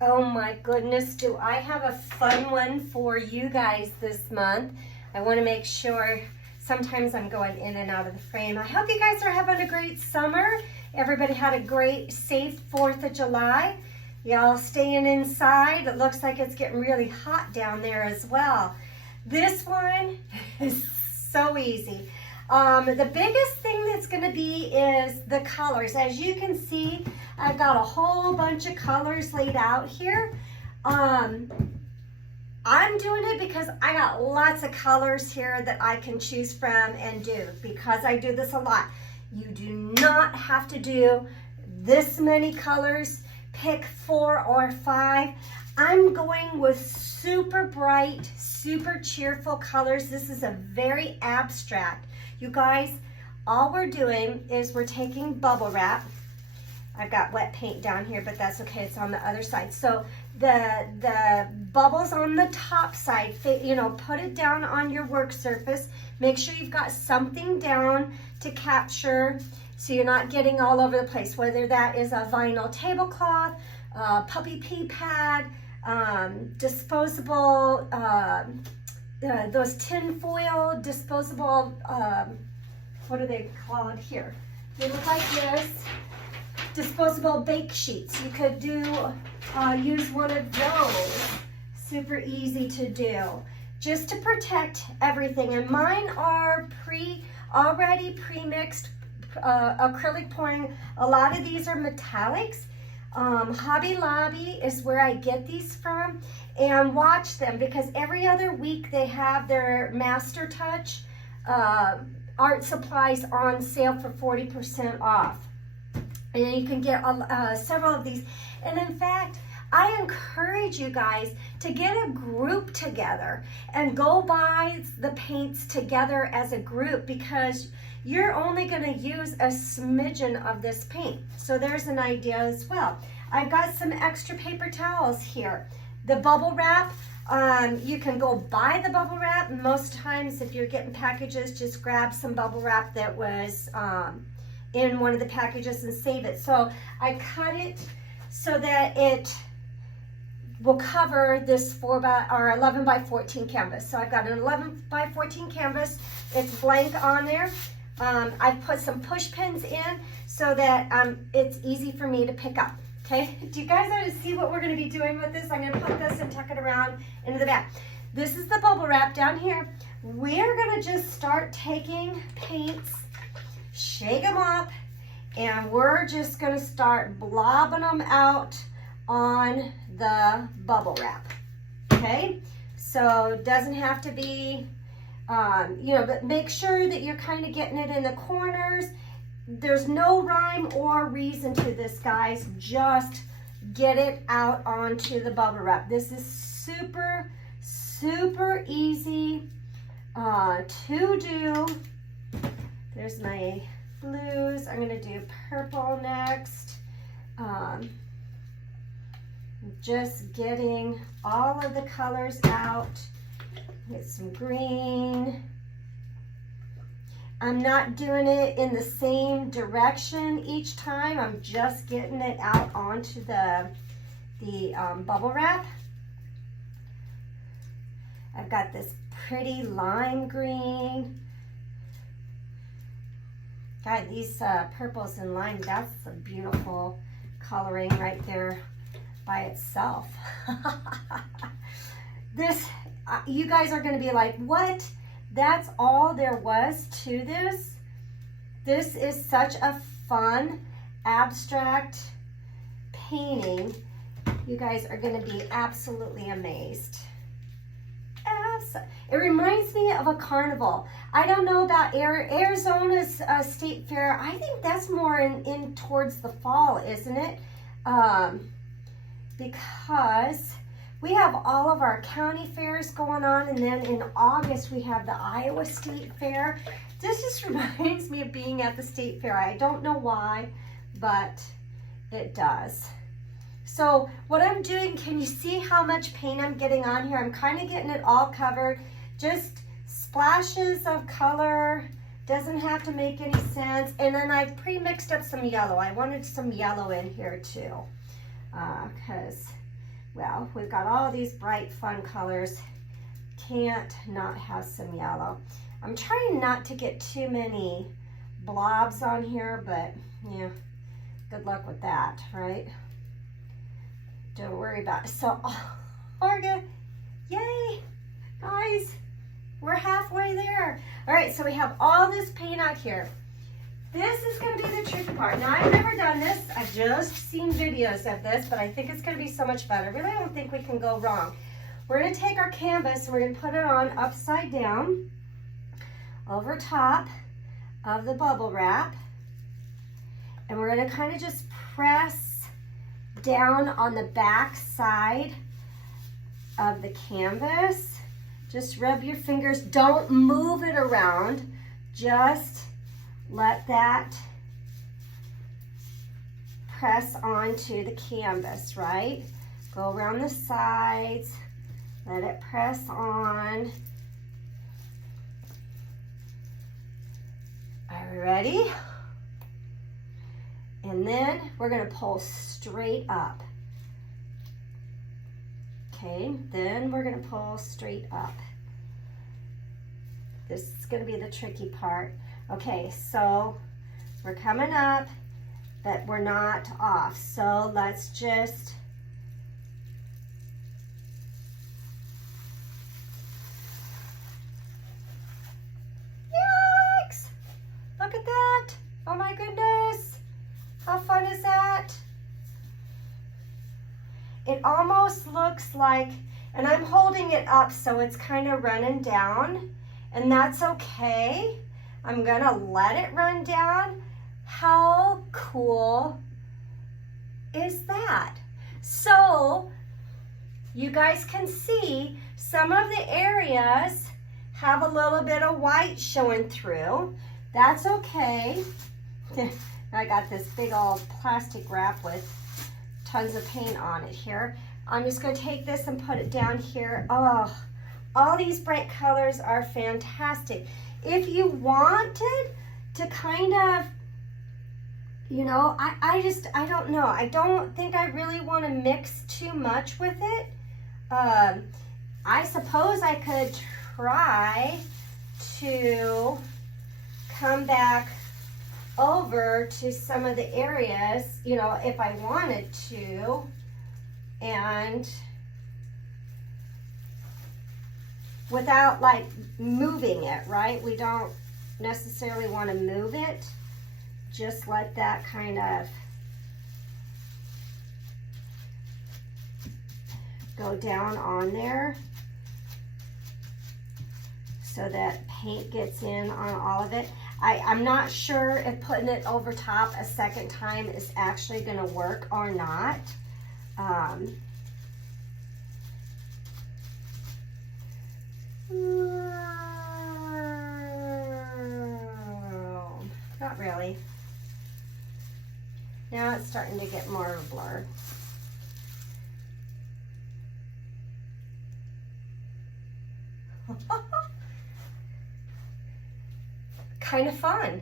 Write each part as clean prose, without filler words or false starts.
Oh my goodness, do I have a fun one for you guys this month. I want to make sure, sometimes I'm going in and out of the frame. I hope you guys are having a great summer. Everybody had a great, safe 4th of July. Y'all staying inside. It looks like it's getting really hot down there as well. This one is so easy. The biggest thing that's going to be is the colors. As you can see, I've got a whole bunch of colors laid out here. I'm doing it because I got lots of colors here that I can choose from and do, because I do this a lot. You do not have to do this many colors. Pick 4 or 5. I'm going with super bright, super cheerful colors. This is a very abstract. You guys, all we're doing is we're taking bubble wrap. I've got wet paint down here, but that's okay, it's on the other side. So the bubbles on the top side, you know, put it down on your work surface. Make sure you've got something down to capture so you're not getting all over the place, whether that is a vinyl tablecloth, puppy pee pad, disposable, those tin foil, disposable, what are they called here? They look like this. Disposable bake sheets. You could do, use one of those. Super easy to do. Just to protect everything. And mine are already pre-mixed acrylic pouring. A lot of these are metallics. Hobby Lobby is where I get these from. And watch them, because every other week they have their Master Touch art supplies on sale for 40% off. And you can get several of these. And in fact, I encourage you guys to get a group together and go buy the paints together as a group, because you're only going to use a smidgen of this paint. So there's an idea as well. I've got some extra paper towels here. The bubble wrap, you can go buy the bubble wrap. Most times if you're getting packages, just grab some bubble wrap that was in one of the packages and save it. So I cut it so that it will cover this 11 by 14 canvas. So I've got an 11 by 14 canvas. It's blank on there. I've put some push pins in so that it's easy for me to pick up. Okay, do you guys want to see what we're going to be doing with this? I'm going to put this and tuck it around into the back. This is the bubble wrap down here. We're going to just start taking paints, shake them up, and we're just going to start blobbing them out on the bubble wrap. Okay, so it doesn't have to be, you know, but make sure that you're kind of getting it in the corners. There's no rhyme or reason to this, guys. Just get it out onto the bubble wrap. This is super, super easy to do. There's my blues. I'm gonna do purple next. Just getting all of the colors out. Get some green. I'm not doing it in the same direction each time. I'm just getting it out onto the bubble wrap. I've got this pretty lime green. God, these purples and lime, that's a beautiful coloring right there by itself. This, you guys are gonna be like, what? That's all there was to this. This is such a fun, abstract painting. You guys are going to be absolutely amazed. It reminds me of a carnival. I don't know about Arizona's state fair. I think that's more in towards the fall, isn't it? Because we have all of our county fairs going on, and then in August we have the Iowa State Fair. This just reminds me of being at the state fair. I don't know why, but it does. So what I'm doing, can you see how much paint I'm getting on here? I'm kind of getting it all covered. Just splashes of color. Doesn't have to make any sense. And then I've pre-mixed up some yellow. I wanted some yellow in here too, because well, we've got all these bright, fun colors. Can't not have some yellow. I'm trying not to get too many blobs on here, but yeah, good luck with that, right? Don't worry about it. So, Olga, yay, guys, we're halfway there. All right, so we have all this paint out here. This is going to be the tricky part. Now, I've never done this. I've just seen videos of this, but I think it's going to be so much better. Really, I don't think we can go wrong. We're going to take our canvas and we're going to put it on upside down over top of the bubble wrap. And we're going to kind of just press down on the back side of the canvas. Just rub your fingers. Don't move it around. Just let that press onto the canvas, right? Go around the sides. Let it press on. Are we ready? And then we're going to pull straight up. Okay, then we're going to pull straight up. This is going to be the tricky part. Okay, so we're coming up, but we're not off. So let's just yikes! Look at that! Oh my goodness! How fun is that? It almost looks like, and I'm holding it up so it's kind of running down, and that's okay. I'm gonna let it run down. How cool is that? So you guys can see some of the areas have a little bit of white showing through. That's okay. I got this big old plastic wrap with tons of paint on it here. I'm just going to take this and put it down here. Oh, all these bright colors are fantastic. If you wanted to kind of, you know, I don't know. I don't think I really want to mix too much with it. I suppose I could try to come back over to some of the areas, you know, if I wanted to, and without like moving it, right? We don't necessarily want to move it. Just let that kind of go down on there so that paint gets in on all of it. I'm not sure if putting it over top a second time is actually going to work or not. Not really. Now it's starting to get more of a blur. Kind of fun.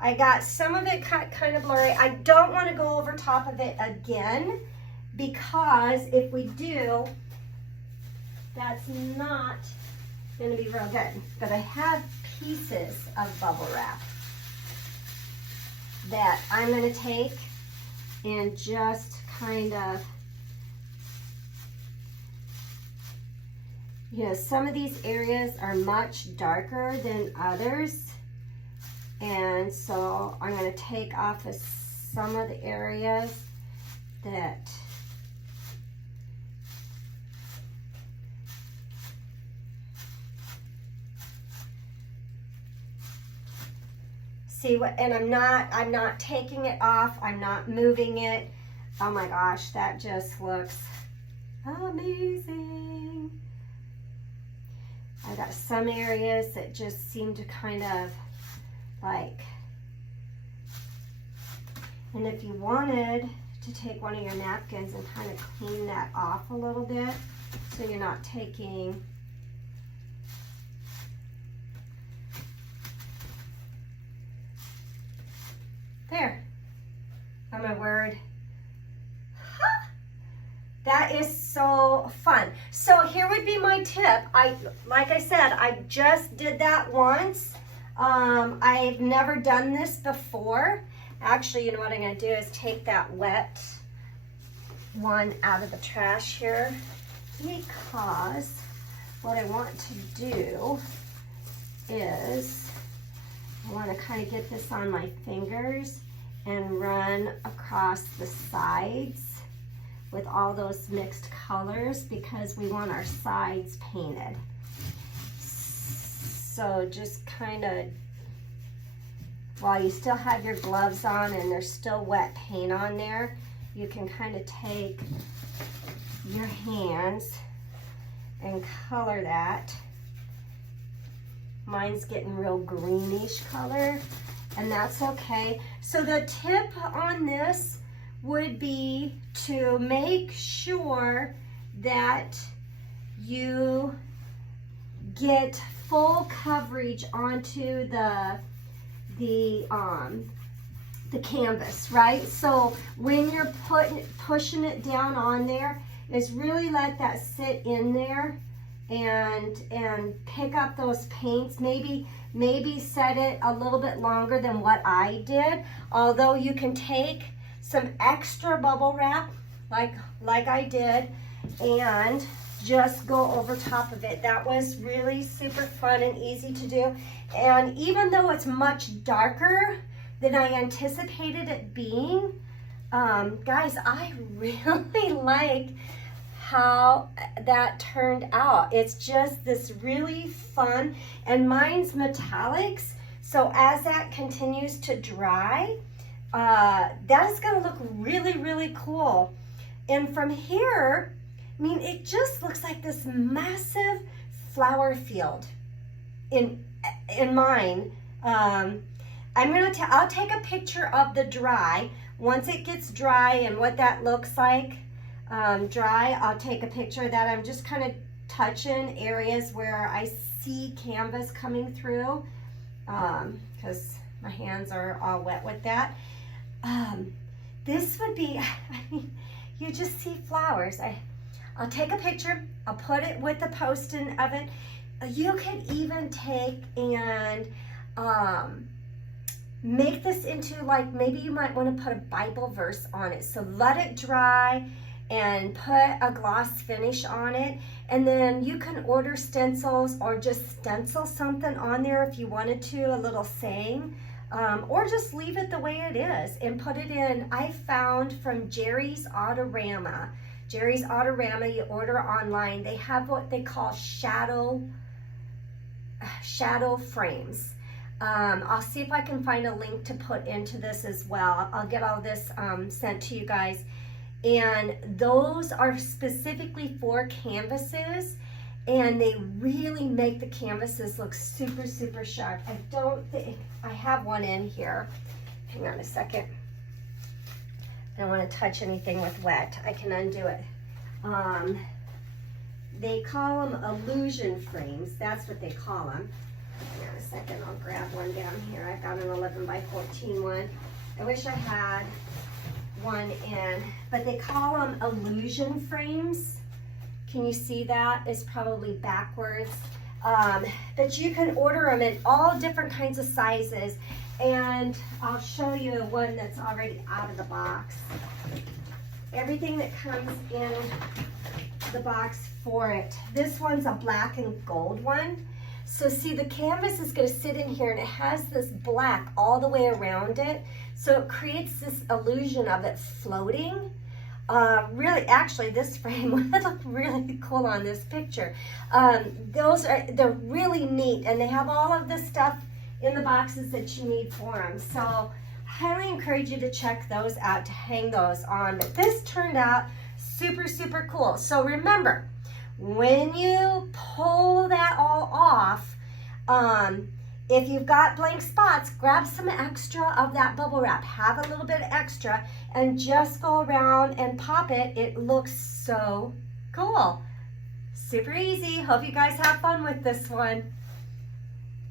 I got some of it kind of blurry. I don't want to go over top of it again, because if we do, that's not going to be real good. But I have pieces of bubble wrap that I'm going to take and just kind of, you know, some of these areas are much darker than others. And so I'm going to take off some of the areas that see what, and I'm not taking it off. I'm not moving it. Oh my gosh, that just looks amazing. I got some areas that just seem to kind of like, and if you wanted to take one of your napkins and kind of clean that off a little bit so you're not taking there. Oh my word. That is here would be my tip. Like I said, I just did that once. I've never done this before. Actually, you know what I'm gonna do is take that wet one out of the trash here, because what I want to do is I want to kind of get this on my fingers and run across the sides with all those mixed colors, because we want our sides painted. So just kind of, while you still have your gloves on and there's still wet paint on there, you can kind of take your hands and color that. Mine's getting real greenish color, and that's okay. So the tip on this would be to make sure that you get full coverage onto the canvas, right? So when you're pushing it down on there, is really let that sit in there and pick up those paints. Maybe set it a little bit longer than what I did. Although you can take some extra bubble wrap like I did and just go over top of it. That was really super fun and easy to do. And even though it's much darker than I anticipated it being, guys, I really like how that turned out. It's just this really fun, and mine's metallics, so as that continues to dry, that is going to look really, really cool. And from here, I mean, it just looks like this massive flower field in mine. I'll take a picture of the dry. Once it gets dry and what that looks like dry, I'll take a picture of that. I'm just kind of touching areas where I see canvas coming through, because my hands are all wet with that. This would be, I mean, you just see flowers. I'll take a picture, I'll put it with the post-in of it. You can even take and make this into, like, maybe you might want to put a Bible verse on it. So let it dry and put a gloss finish on it, and then you can order stencils or just stencil something on there if you wanted to, a little saying, or just leave it the way it is and put it in. I found from Jerry's Autorama. Jerry's Autorama, you order online, they have what they call shadow frames. I'll see if I can find a link to put into this as well. I'll get all this sent to you guys. And those are specifically for canvases, and they really make the canvases look super, super sharp. I don't think, I have one in here. Hang on a second. I don't want to touch anything with wet. I can undo it. They call them illusion frames. That's what they call them. Hang on a second, I'll grab one down here. I've got an 11 by 14 one. I wish I had one in, but they call them illusion frames. Can you see that? It's probably backwards. But you can order them in all different kinds of sizes, and I'll show you one that's already out of the box. Everything that comes in the box for it. This one's a black and gold one. So see, the canvas is going to sit in here, and it has this black all the way around it. So it creates this illusion of it floating. Really, actually, this frame would look really cool on this picture. They're really neat, and they have all of the stuff in the boxes that you need for them. So I highly encourage you to check those out to hang those on. But this turned out super, super cool. So remember, when you pull that all off, if you've got blank spots, grab some extra of that bubble wrap. Have a little bit extra and just go around and pop it. It looks so cool. Super easy. Hope you guys have fun with this one.